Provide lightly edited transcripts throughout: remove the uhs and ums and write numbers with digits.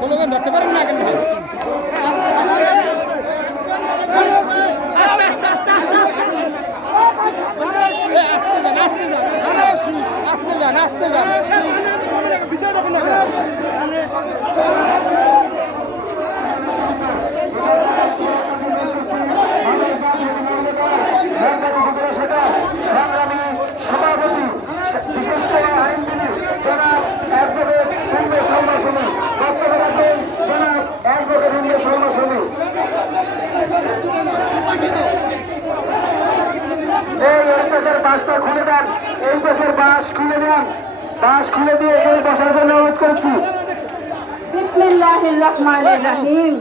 Slogan ধরতে পারেন না কেন? আস্তে যান আস্তে যান। সভাপতি বিশেষ করে আইনজীবী জনাব অ্যাডভোকেট ইমবে সালমা সুমি বক্তব্য রাখবেন। জনাব অ্যাডভোকেট ইমবে সালমা সুমি। এই পাশের বাসটা খুলে দেন, এই পাশের বাস খুলে দেন, বাস খুলে দিয়ে এখানে বসার জন্য অনুরোধ করছি। বিসমিল্লাহির রহমানির রহিম।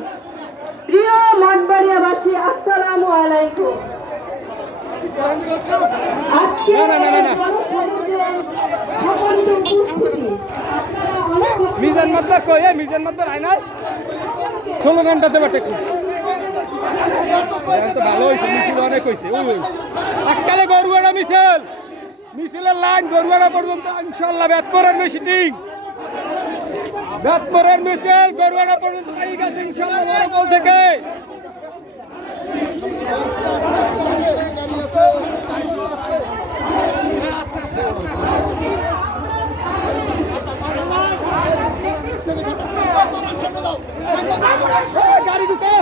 প্রিয় মঠবাড়িয়াবাসী, আসসালামু আলাইকুম। আজকে মিজান মাতবার কই মিজান মাতবার আয় নাই স্লোগানটাতে বাটে তো ভালো হয়েছে। মিছিল অনেক হয়েছে। ওই এককালে গরুয়াড়া মিছিল, মিছিলের লাইন গরুয়াড়া পর্যন্ত ইনশাল্লাহ বেতপরের মিটিং, বেতপরের মিছিল গরুয়াড়া পর্যন্ত এই গেছে ইনশাল্লাহ বড় থেকে। গাড়ি ঢুকে